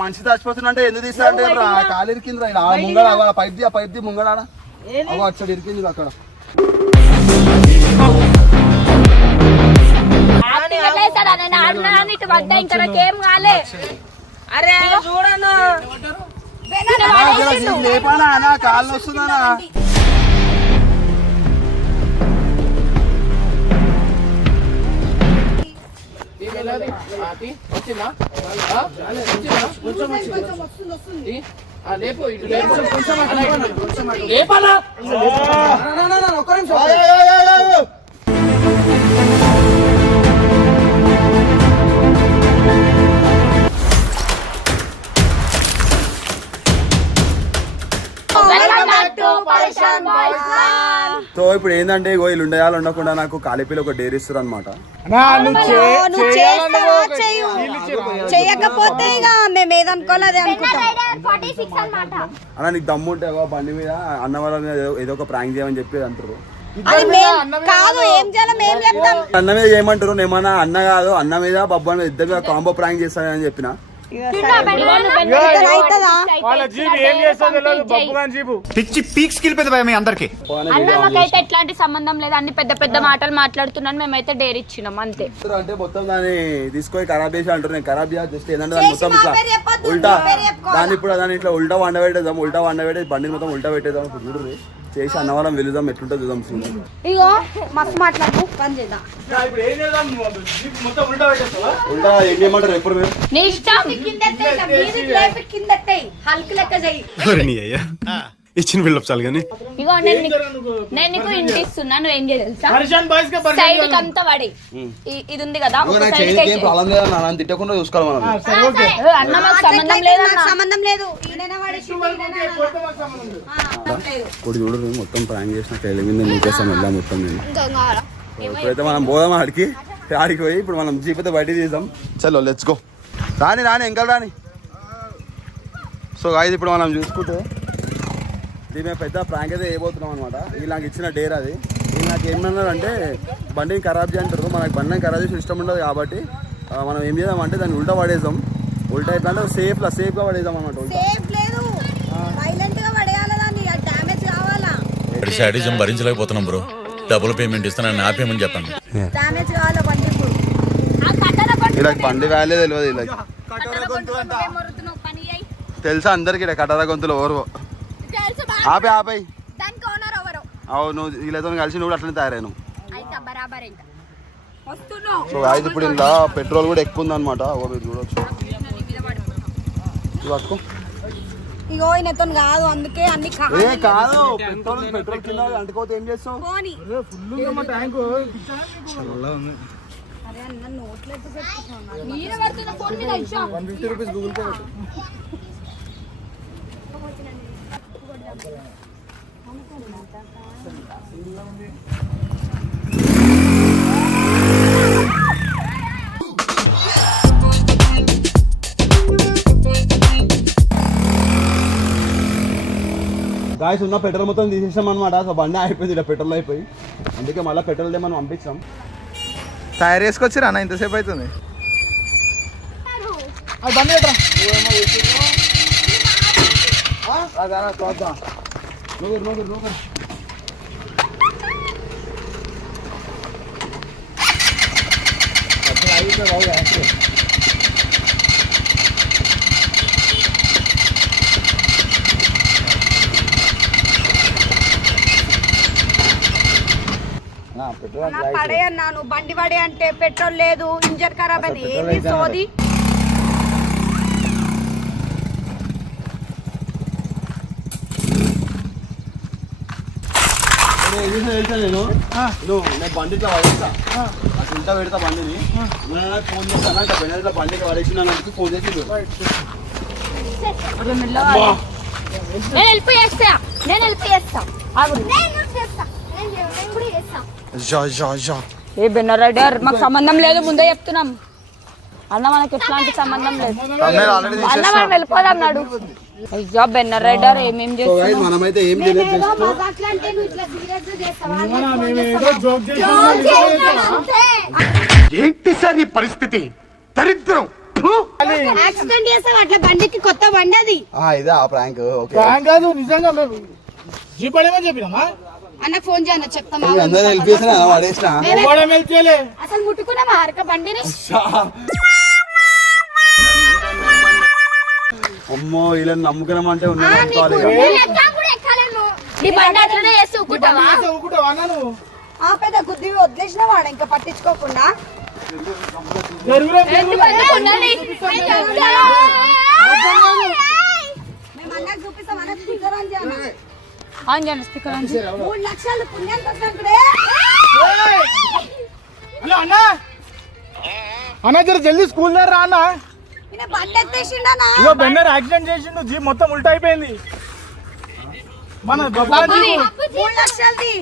మనిషి చచ్చిపోతున్నా ఎందుకు తీస్తారంటే కాలు ఇరికింది ముంగడ పైప్ ముంగడ అక్కడ ఇరికింది అక్కడ అరే చూడను లేపానా కాళ్ళు వస్తుందనా సో ఇప్పుడు ఏంటంటే వీళ్ళు ఉండయాలు ఉండకుండా నాకు కాలిపీలు ఒక డేర్ ఇస్తారు అనమాట. చేయకపోతే ఇక మేము ఏదనుకోలేదు అన్న నీకు దమ్ము ఉంటే బండి మీద అన్న వాళ్ళ మీద ఏదో ఒక ప్రాంక్ చేయమని చెప్పేది అంటారు. అన్న మీద చేయమంటారు. ఏమన్నా అన్న కాదు అన్న మీద బొబ్బ మీద ఇద్దరు మీద కాంబో ప్రాంక్ చేస్తానని చెప్పిన. ఎట్లాంటి సంబంధం లేదు, అన్ని పెద్ద పెద్ద మాటలు మాట్లాడుతున్నాను. మేమైతే డేర్ ఇచ్చినాం అంతే. అంటే మొత్తం దాన్ని తీసుకొని ఖరాబ్ చేసి అంటారు. నేను ఖరాబ్ చేయాలి జస్ట్ ఏంటంటే దాన్ని మొత్తం ఇట్లా ఉల్టా దాన్ని ఇప్పుడు దాన్ని ఇట్లా ఉల్టా వండబెట్టేద్దాం బండిని మొత్తం ఉల్టా పెట్టేద్దాం. ఇప్పుడు చూడరు చేసి అన్నవరం వెళుదాం ఎట్లుంటో చూద్దాం. ఇగో మస్తు మాట్లాడు ఉల్టా ఏం చేయమంటారు ఎప్పుడు ఇచ్చిన బిల్డప్ చాలు కానీ ఇగో నేను నీకు ఇంటి ఇస్తున్నా, నువ్వు ఏం చేయాలి సైడ్ అంతా పడి ఇది ఉంది కదా తిట్టకుండా చూసుకోవాలి మనం. అన్న మాకు సంబంధం లేదు, సంబంధం లేదు. ఇప్పుడు చూడరు మొత్తం ప్రాంక్ చేసిన కైల మీద నీకేసాం వెళ్ళా మొత్తం. నేను ఇప్పుడైతే మనం పోదాం ఆడికి పోయి ఇప్పుడు మనం జీపితే బయట తీద్దాం. చలో లెట్స్ గో. రాని ఇంకా రాని. సో గాయ్స్ ఇప్పుడు మనం చూసుకుంటే దీని మీద పెద్ద ప్రాంక్ అయితే వేయబోతున్నాం అనమాట. వీళ్ళు నాకు ఇచ్చిన డేర్ అది. వీళ్ళు నాకు ఏమన్నారంటే బండిని ఖరాబ్ చేయంటారు. మనకు బండిని ఖరాబ్ చేసి ఇష్టం ఉండదు కాబట్టి మనం ఏం చేద్దామంటే దాన్ని ఉల్టా పడేద్దాం. ఉల్టా ఎట్లా అంటే సేఫ్గా పడేద్దాం అనమాట. సాడిజం భరించలేకపోతున్నాం బ్రో. డబుల్ పేమెంట్ ఇస్తానని నా పేమెంట్ చెప్పండి. ఇలా బండి వాల్యూ తెలియదు. ఇలా తెలుసా అందరికి కటారా గొంతులు ఎవరు ఆపై అవును వీళ్ళతో కలిసి నువ్వు అట్లనే తయారైన. సో అది ఇప్పుడు ఇలా పెట్రోల్ కూడా ఎక్కువ ఉంది అనమాట. మీరు చూడొచ్చు. పట్టుకో ఇగో ఈయనతో కాదు అందుకే అన్ని కాదు పెట్రోల్ కింద అంటుకోతే ఏం చేస్తావు. ₹150 గూగుల్ పే పెట్టు. గాయస్ ఉన్న పెట్రోల్ మొత్తం తీసేసాం అనమాట. సో బండి అయిపోయింది ఇలా పెట్రోల్ అయిపోయి. అందుకే మళ్ళీ పెట్రోల్ మనం పంపించాం. తయారు చేసుకొచ్చిరా అన్న ఇంతసేపు అవుతుంది. బండి పడే అన్నాను. బండి పడే అంటే పెట్రోల్ లేదు, ఇంజన్ ఖరాబ్ అయింది. ఏంది సోది. నేను బండి ఇట్లా పడేస్తా, అట్లా ఇంట పెడతా బండిని. ఫోన్ చేస్తాను ఇట్లా పెళ్ళ ఇట్లా బండికి పడేసినానికి ఫోన్ చేసి ఏ బెన్నరైడర్ మాకు సంబంధం లేదు, ముందే చెప్తున్నాం. అన్న మనకి ఎట్లాంటి సంబంధం లేదు. అన్న మనం వెళ్ళిపోదాం నాడు. అయ్యో బెన్నర్ రైడర్ ఏమేం చేస్తున్నాం మనమైతే ఏం చేయలేదు. ఏంటి సార్ ఈ పరిస్థితి? దరిద్రం. యాక్సిడెంట్ చేసావు అట్లా బండికి కొత్త బండి అది. ఇదే ఆ ప్రాంక్. ఓకే కాదు నిజంగా మేము జీపడేమని చెప్పినామా? అన్న ఫోన్ చేయన్న చెప్తామా? అందరూ హెల్ప్ చేసినా వాడేసిన అసలు ముట్టుకున్నామా అరక బండిని? అమ్మో ఇలా నమ్ముకున్నాం అంటే పెద్ద గుద్ది వదిలేసిన వాడు ఇంకా పట్టించుకోకుండా. చూపిస్తాం అన్న స్పీకర్ ఆన్ చేయాలి. 3 లక్షలు పుణ్యం కట్టినప్పుడే. హలో అన్నా అన్నా జర జల్దీ స్కూల్ రా అన్న. బండి ఎత్తేసిండనా? బెన్నర్ యాక్సిడెంట్ చేసిండు, జీప్ మొత్తం ఉల్టా అయిపోయింది. మన 3 లక్షలది.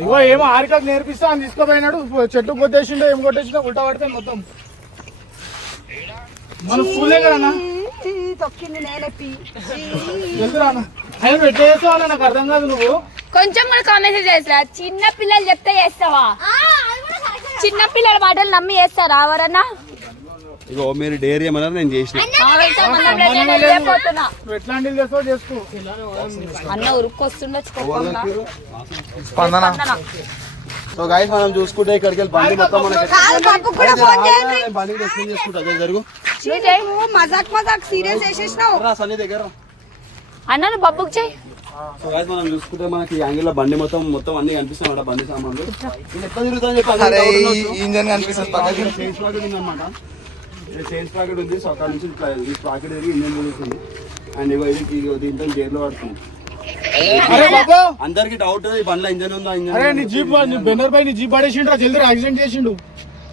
ఇగో ఏమో ఆరికకు నేర్పిస్తా అని తీసుకోపోయినాడు, చెట్టు కొట్టేసిండో ఏం కొట్టేసిండో ఉల్టా పడిపోయింది మొత్తం. మన స్కూలే కదన్నా. తొక్కింది నేనెప్పి. వెళ్తురా అన్న. ఆయన ఎట్లా చేస్తావా అన్న, నాకు అర్థం కాదు. నువ్వు కొంచెం కూడా కామెంట్ చేస్తా. చిన్న పిల్లలు చెప్తే చేస్తావా? చిన్న పిల్లల మాటలు నమ్మి చేస్తారా ఎవరన్నా? ఇగో మీరు డేర్ ఏమన్నారు, నేను చేసిన. నువ్వు ఎట్లా హ్యాండిల్ చేస్తావో చేసుకో. అన్న ఉరుక్కొస్తుండొచ్చు. సో గైస్ మనం చూసుకుంటే ఇక్కడికి వెళ్ళి బండి మొత్తం బండి ఎక్స్ప్లెయిన్ చేసుకుంటా జరుగు. మజాక్ మజాక్ సీరియస్ చేసేసినావు సన్నీ దగ్గర అన్న బబ్బుకి చెయ్యి. సో గైస్ మనం చూసుకుంటే మనకి యాంగిల్ లో బండి మొత్తం అన్ని కనిపిస్తాయి అన్నమాట. బండి సామాన్లు ఎట్లా తిరుగుతాయని చెప్పి ఇంజన్ కనిపిస్తుంది చైన్ స్ప్రాకెట్ ఉంది అనమాట. చైన్ స్ప్రాకెట్ ఉంది. సో అక్కడ నుంచి ఈ స్ప్రాకెట్ తిరిగి ఇంజన్ తిరుగుతుంది. అండ్ ఇగో ఇది దీంతో గేర్లో పడుతుంది. అందరికి డౌట్ ఈ బండ్లో ఇంజన్ ఉందా? ఇంజన్ జీప్ బెన్నర్ పై జీప్ పడేసిండ్రా, జల్దీ యాక్సిడెంట్ చేసిండు.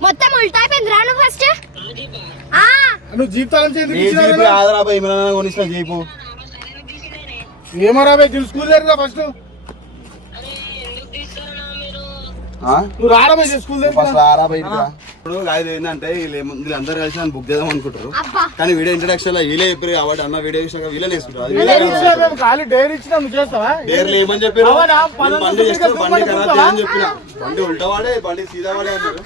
మొత్తం ఉల్టా అయిపోయింది. రాను ఫస్ట్ నువ్వు జీప్ తాళం కొనిసిన జీపు ఏమో రాబాయ్ స్కూల్ దగ్గర ఫస్ట్ నువ్వు రాబాయ్ స్కూల్ దగ్గర. ఇప్పుడు అది ఏంటంటే వీళ్ళందరూ కలిసి నన్ను బుక్ చేద్దాం అనుకుంటారు, కానీ వీడియో ఇంట్రడక్షన్ లో వీళ్ళే చెప్పారు కాబట్టి అన్న వీడియో చూసాక వీళ్ళే వేసుకుంటారు. ఖాళీ డైరీ ఇచ్చినా నువ్వు చేస్తావా? డైరీలు ఏమని చెప్పారు? బండి చేస్తారు, బండి ఖరాబ్ చేయని చెప్పిన. బండి ఉల్టా వాడే, బండి సీదా వాడే అన్నారు.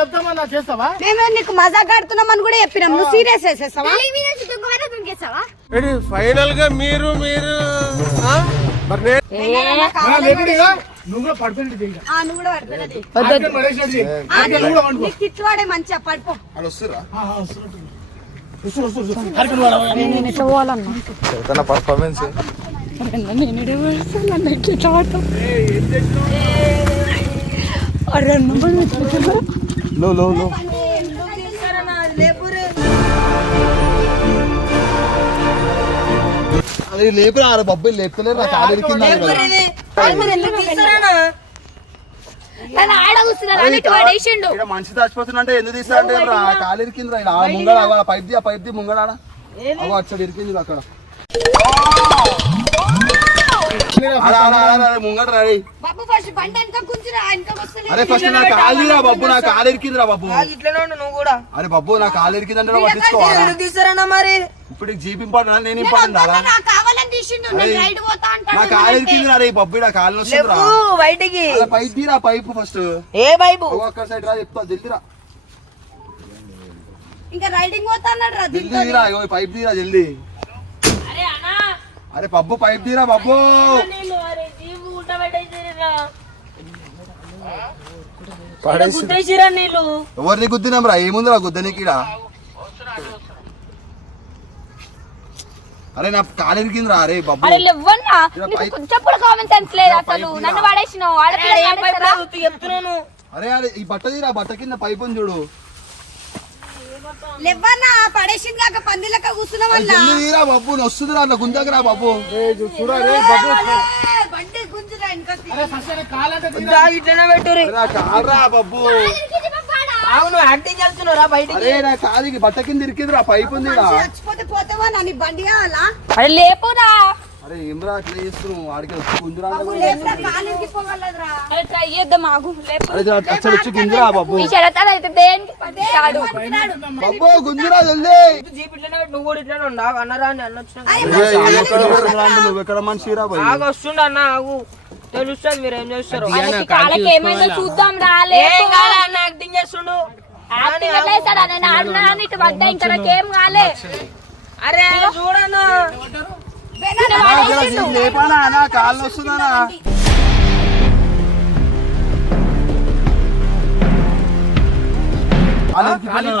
చెప్తామన్నా చేస్తావా? మేము నీకు మజాక్ ఆడుతున్నామని కూడా చెప్పినాం. నువ్వు సీరియస్ చేసేస్తావా? ఫైనల్ గా మీరు నువ్వు కూడా పడిపోయింది. నువ్వు కూడా పడిపోయినది. తిట్టువాడే మంచిగా పడిపో. పర్ఫార్మెన్స్ అది లేపురా బొబ్బు లేపుతలేరు. నా కాలు కింద మనిషి చచ్చిపోతున్నంటే ఎందుకు తీస్తారంటే కాలు ఇరికిందిరా. ముంగడ పైప్ ది ముంగడ అక్కడ ఇరికింది అక్కడ ముంగడ. అరే ఫస్ట్ నా కాలురా బబ్బు, నా కాలు ఇరికిందిరా బబ్బు. అరే బబ్బు నా కాలు ఇరికిందంటే తీసారన్నా మరి. ఇప్పుడు జీప్ ఇంపార్టెంట్, నేను ఇంపార్టెంట్ అలా. నా కాలు ఇరికిందిరా. అరే బబ్బు నా కాలు వస్తుందిరా బయటికి. పైప్ తీరా, పైపు ఫస్ట్. ఏ పైపు? ఒక్క సైడ్ రా చెప్తా, జల్దిరా. ఇంకా రైడింగ్ పోతా అన్నాడు రా. జల్దీ తీరా, పైప్ తీరా జల్దీ. అరే బబ్బు పైప్ తీరా బబ్బు. ఎవరిని గుద్దినాం రా? ఏముందిరా గుద్దనికి? అరే నా కాలు ఇరికిందిరా. అరే బబ్బు కొంచెం కూడా కామన్ సెన్స్ లేదు అసలు. నన్ను పడేసినావు. అరే అరే ఈ బట్ట తీరా, బట్ట కింద పైపు ఉంది చూడు. లేవన్నా పడేసింది కాక పందిలక కూర్చున్నావన్నా బాబు. వస్తుందిరా అట్లా గుంజాకరా బాబు. బండి గుంజురా కాలరా బాబు. అవును యాక్టింగ్ చేస్తున్నారా బయటికి? అరే నా కాలికి బట్ట కింద ఇరికిందిరా, పైపు ఉంది. చచ్చిపోతే పోతావా నా బండి కావాలా? అరే లేపురా. అరే ఏమరా అట్లా చేస్తున్నావు? ఆడికి వచ్చి గుంజురా. ట్రై చేద్దాం ఆగు. అక్కడ వచ్చి గుంజురా బాబు. అయితే దేనికి పడ్డాడు బాబు? గుంజురా జల్దీ. నువ్వు కూడా ఇట్లా ఉండవు అన్నరా అని అన్నొచ్చు. నువ్వు ఎక్కడ మనిషిరా? వస్తుండ అన్న ఆగు. తెలుస్తుంది మీరు ఏం చేస్తారు. వాళ్ళకి కాళ్ళకి ఏమైందో చూద్దాం రాలే యాక్టింగ్ చేస్తుండు. నేను ఆడినా ఇటు వద్దా ఇంకా నాకేం కాలే. అరే చూడను లేపానా అన్న కాళ్ళు వస్తుందనా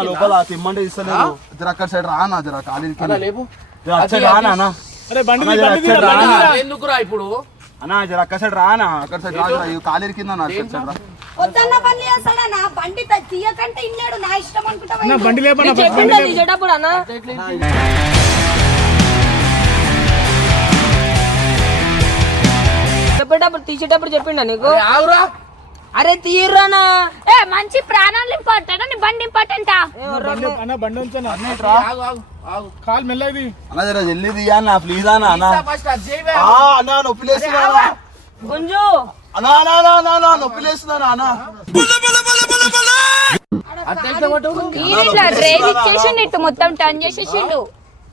లోపల తిమ్మంటే ఇస్తలేదు జర అక్కడ సైడ్ రానా జర కాలు అక్కడ సైడ్ రానా అన్న అరే బండి ఎందుకురా ఇప్పుడు అన్నా జర అక్కడ సైడ్ రానా అక్కడ సైడ్ రా కాలు ఇరికిందా అక్కడ సైడ్ రా వద్దన్న పని చేస్తాడన్నా బండి తీయకంటే ఇన్నాడు నా ఇష్టం అనుకుంటా బండి లేపా తీసేటప్పుడు అన్న చెప్పేటప్పుడు తీసేటప్పుడు చెప్పిండా నీకు? అరే తీర్రానా మంచి ప్రాణాలు ఇంపార్టెంట్ నీ బండి ఇంపార్టెంటా? అన్న బండి ఉంచాను కాలు మెల్లది అన్న జర జల్లి తీయా అన్న ప్లీజ్ అన్న అన్న అన్న నొప్పి లేస్తున్నా గుంజు అన్నా అన్నా నొప్పి లేస్తున్నా అన్న ఇట్లా డ్రైవ్ ఇచ్చేసిండు ఇటు మొత్తం టర్న్ చేసేసిండు.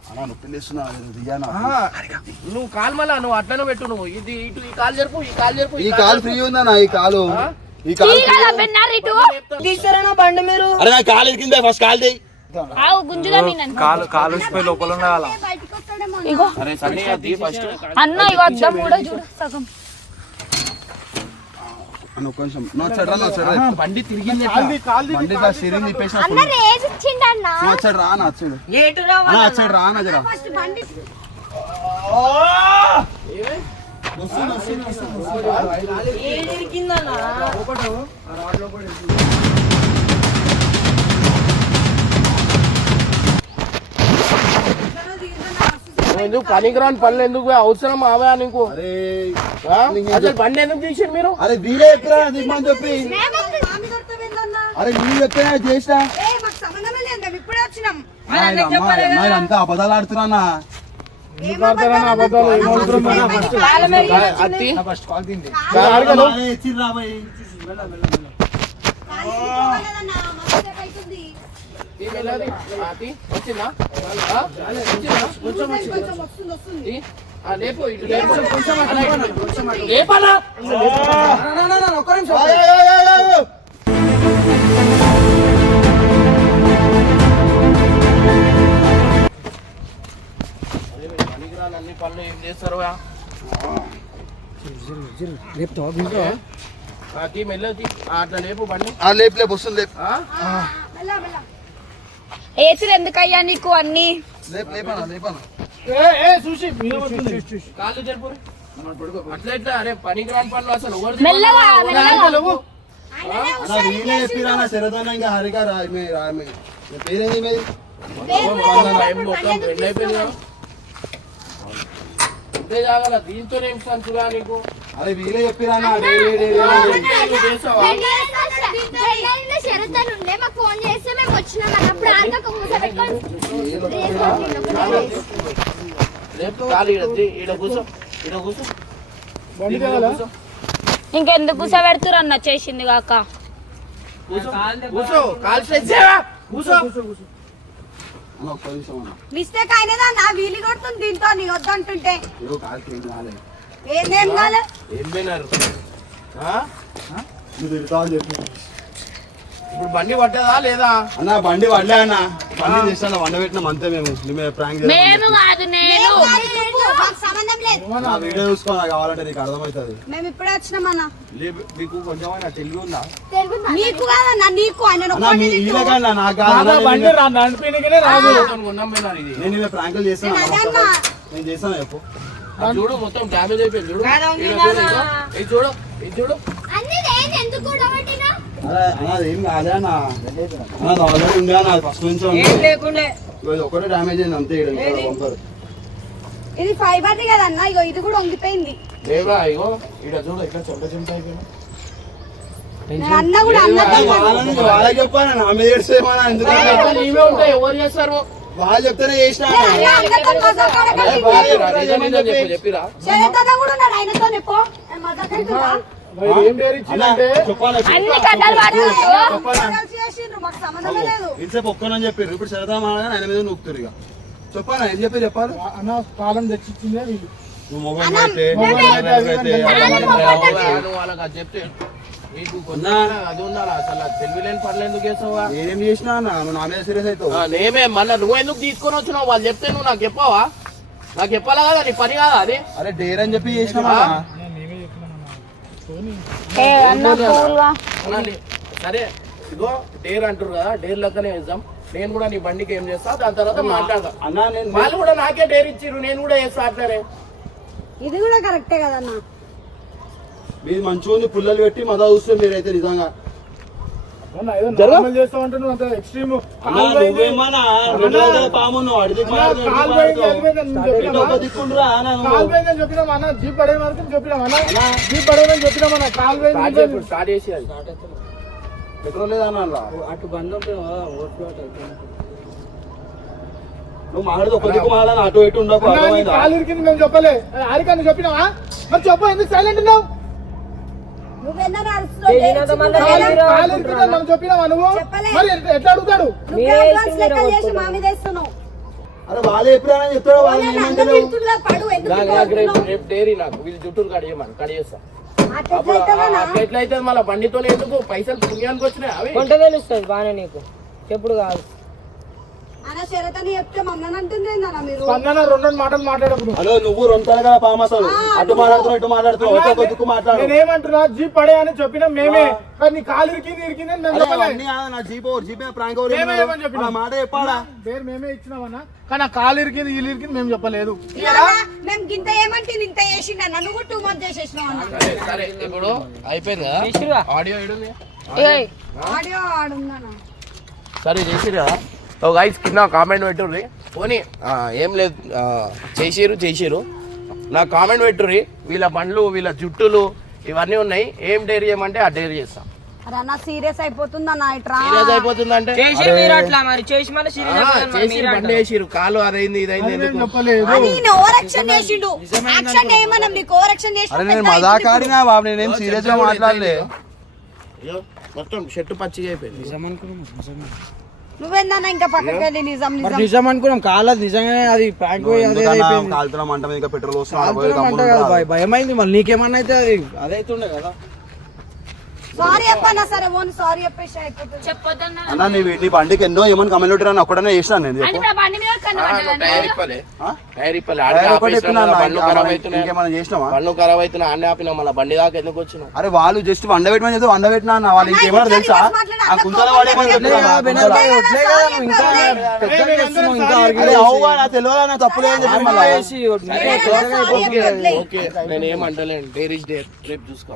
అన్న నొప్పి లేస్తున్నా తీయనా నువ్వు కాలు మళ్ళా నువ్వు అట్లనే పెట్టు. నువ్వు ఇది ఇటు ఈ కాలు జరుపు ఈ కాలు జరుపు ఈ కాలు ఫ్రీ ఉందన్నా ఈ కాలు ఈ కాలు ఇటు తీసారా బండి మీరు? అరే నా కాలు ఇరికింది ఫస్ట్ కాలు చేయి ఆవు గుంజుగా కాలు లోపల ఉండాల బయటకు వస్తాడేమో ఇగో అరే సన్నీ అది ఫస్ట్ అన్న ఇగో అద్దం కూడా చూడు సగం. అన్న ఒక్క నిమిషం నా చెడ్రా బండి తిరిగింది బండి ఇట్లా సిరింగ్ తిప్పేసిన అన్న రేజ్ ఇచ్చిండన్న నా చెడు రా నా చెడు ఏటురా నా చెడు రా నా జర ఫస్ట్ బండి ఏడిరికిందన్నా? ఎందుకు పనికిరాని పనులు ఎందుకు అవసరం అవా నీకు? అరే అసలు బండి ఎందుకు తీసారు మీరు? అరే వీరే చెప్పిరా దిమ్మని చెప్పి అరే వీళ్ళు చెప్పినా చేసినా మాకు సంబంధమే లేదు మేము ఇప్పుడే వచ్చినాం అంతా అబద్ధాలు ఆడుతున్నా వచ్చిందా? లేపు ఇటు లేపాలా? అన్ని పనులు ఏం చేస్తారు? మెల్లది అట్లా లేపు బండి లేపు లేపు వస్తుంది లేపు ఏసులు ఎందుకయ్యా నీకు అన్ని? లేపు లేపనా లేపనా కాళ్ళు జరుపు అట్లా ఎట్లా? అరే పనికిరాని పనులు అసలు మెల్లగా వీళ్ళే చెప్పిరా శరదన్న ఇంకా హరిగా రామే పేరేంది మీది దీంతో ఏం సంచుగా నీకు? అరే వీళ్ళే చెప్పిరా షరతనుండే మాకు ఫోన్ చేస్తే మేము వచ్చినాం అన్నప్పుడు ఇంకెందుకు కూసబెడుతురు అన్న చేసింది కాక. మిస్టేక్ అయినదన్నా వీలు కొడుతుంది దీంతో నీ వద్దంటుంటే ఏం కాలే ఇప్పుడు బండి పట్టదా లేదా? అన్న బండి పడలే అన్న బండి చేస్తాను వండ పెట్టినాం అంతే మేము ప్రాంక్ మేము కాదు నేను సంబంధం లేదు వీడియో చూసుకోవాలి కావాలంటే నీకు అర్థమవుతుంది. మేము ఇప్పుడే వచ్చినాం అన్న మీకు కొంచెం తెలివి ఉందా? నీకు కాదన్నా నీకు ఆయన నాకు కాదు బండి నడిపినకనే రాదు. నేను ప్రాంకులు చేస్తాను నేను చేస్తాను చెప్పు చూడు మొత్తం డ్యామేజ్ అయిపోయింది. చూడు ఇది చూడు ఇది చూడు అదే ఏం కాదే అన్న ఆల్రెడీ ఉండే అన్న ఫస్ట్ నుంచి ఒకటే డ్యామేజ్ అయింది అంతే పంపారు. ఇది ఫైబర్ కదన్నా ఇగో ఇది కూడా వంగిపోయింది లేవా? ఇగో ఇక్కడ చూడు ఇక్కడ చెంప చెంప అయిపోయింది. అన్న కూడా వాళ్ళకి చెప్పాను నా మీద ఏడ్చేమన్నా ఎందుకంటే నీవే ఉంటాయి ఎవరు చేస్తారు? వాళ్ళు చెప్తేనే చేసిన చెప్పిరా ఇంతసేపు ఒక్కనని చెప్పారు ఇప్పుడు సరదా ఆయన మీద నూపుతారు ఇక చెప్పాను ఏం చెప్పి చెప్పాలి అన్న కాలం తెచ్చిచ్చిందే వీళ్ళు నువ్వు మొబైల్ అయితే నువ్వు వాళ్ళకి అది చెప్తే నీకు కొంచెం అది ఉండాలా అసలు తెలివి లేని పనులు ఎందుకు చేస్తావా? నేనేం చేసినా నువ్వు నా మీద సీరియస్ అవుతావు. నేమే మళ్ళీ నువ్వు ఎందుకు తీసుకొని వచ్చినావు? వాళ్ళు చెప్తే నువ్వు నాకు చెప్పావా? నాకు చెప్పాలా కదా, నీ పని కాదా అది? అరే డేర్ అని చెప్పి చేసినా ఏ అన్న కూల్గా సరే ఇగో డేర్ అంటారు కదా, డేర్ లెక్కనే వేద్దాం. నేను కూడా నీ బండికి ఏం చేస్తా, దాని తర్వాత మాట్లాడదా. అన్నా నేను వాళ్ళు కూడా నాకే డేర్ ఇచ్చిర్రు, నేను కూడా చేస్తా అట్లనే. ఇది కూడా కరెక్టే కదన్నా. మీరు మంచిగా ఉంది పుల్లలు పెట్టి మజా చూస్తే మీరైతే నిజంగా చేస్తామంటే నువ్వు అంత ఎక్స్ట్రీమ్ పాము చెప్పినాం అన్న. జీప్ పడే వరకు చెప్పినాం అన్న. జీప్ పడేమని చెప్పినాం అన్న. కాల్ స్టార్ట్ చేసి అది. పెట్రోల్ లేదన్నా అటు బంద్ నువ్వు మాట్లాడితే ఒక దిక్కు మాట్లాడాలి, అటు ఇటు ఉండకు. కాలు ఇరికింది మేము చెప్పలే. హారిక నువ్వు చెప్పినావా? మరి చెప్పు, ఎందుకు సైలెంట్ ఉన్నావు? నువ్వెందుకు కాలు ఇరికిందని మనం చెప్పినావా నువ్వు? మరి ఎట్లా అడుగుతాడు? మా మీద వేస్తున్నావు. అరే వాళ్ళే ఎప్పుడైనా చెప్తాడు, వాళ్ళు ఏమంటే పడు ఎందుకు రేపు డైరీ నాకు వీళ్ళు జుట్టులు కడియమని కడిగేస్తా. ఎట్లయితే మళ్ళీ బండితో ఎందుకు పైసలు పుణ్యానికి వచ్చినాయి అవి కొంట తెలుస్తుంది బాగానే నీకు చెప్పుడు కాదు. అన్న శరతని చెప్తే మమ్మల్ని అంటుంది అన్న మీరు. స్పందన రెండు మాటలు మాట్లాడప్పుడు. హలో నువ్వు రెండు తరగా పామసాలు అటు మాట్లాడుతున్నావు ఇటు మాట్లాడుతున్నావు, ఒక దిక్కు మాట్లాడు. నేనేమంటున్నా, జీప్ పడే అని చెప్పినా మేమే. కానీ నీ కాలు ఇరికింది ఇరికింది అని మేము చెప్పలే. నా జీప్ జీపే ప్రాంక్ మాట చెప్పాలా? పేరు మేమే ఇచ్చినామన్నా. కానీ ఆ కాలు ఇరికింది వీళ్ళు ఇరికింది మేము చెప్పలేదు. మేము గింత ఏమంటే ఇంత చేసిండ నువ్వు 2 months చేసేసినావు అన్న. సరే ఇప్పుడు అయిపోయింది కదా ఆడియో ఏడుంది? ఆడియో ఆడుందన్న. సరే చేసిరా గైస్, కింద కామెంట్ పెట్టుర్రి. పోనీ ఏం లేదు, చేసిరు నాకు కామెంట్ పెట్టుర్రి. వీళ్ళ బండ్లు వీళ్ళ జుట్టులు ఇవన్నీ ఉన్నాయి, ఏం డైరీ చేయమంటే ఆ డైరీ చేస్తాం. అరే అన్న సీరియస్ అయిపోతుందన్న. ఇట్రా సీరియస్ అయిపోతుందంటే చేసి మీరు అట్లా మరి చేసి మళ్ళీ చేసి బండి వేసిరు, కాలు అదైంది ఇదైంది ఎందుకు? చెప్పలేదు. ఓవర్ యాక్షన్ చేసిండు. యాక్షన్ చేయమనం నీకు ఓవర్ యాక్షన్ చేసి. అరే నేను మజాక్ ఆడినా బాబు, నేనేం సీరియస్ గా మాట్లాడలే. అయ్యో, మొత్తం షర్టు పచ్చిగా అయిపోయింది. నువ్వేందన్నా ఇంకా పక్కకి వెళ్ళి నిజం నిజం నిజం అనుకున్నాం కాలేదు నిజంగానే అది ప్రాంక్ కాలుతున్న మంట మీద పెట్రోల్ వస్తుంది, భయమైంది మళ్ళీ నీకేమన్నా అయితే అది అదైతుండే కదా. సారీ చెప్పన్నా. సరే ఓన్ సారీ చెప్పేసి అయిపోతుంది. చెప్పొద్దన్న అన్న నీ బండికి ఎన్నో ఏమని కమెంట్ పెట్టారని ఒక్కడనే చేసినాను నేను. చెప్పు. బండి మీద టైర్ ఇప్పలే ఇంకేమైనా చేసినావా? బండ్లు ఖరాబ్ అవుతున్నా అన్నీ ఆపినా మళ్ళీ బండి దాకా ఎందుకు వచ్చినావు? అరే వాళ్ళు జస్ట్ వండ పెట్టమని చెప్తే వండ పెట్టినా అన్న, వాళ్ళు ఇంకేమన్నా తెలుసా? ఆ కుంతల వాడేమని చెప్పినా తెలియదు తప్పులేదని చెప్పి మళ్ళీ ఓకే నేను ఏమంటలేను, డైరీ రేపు చూసుకో.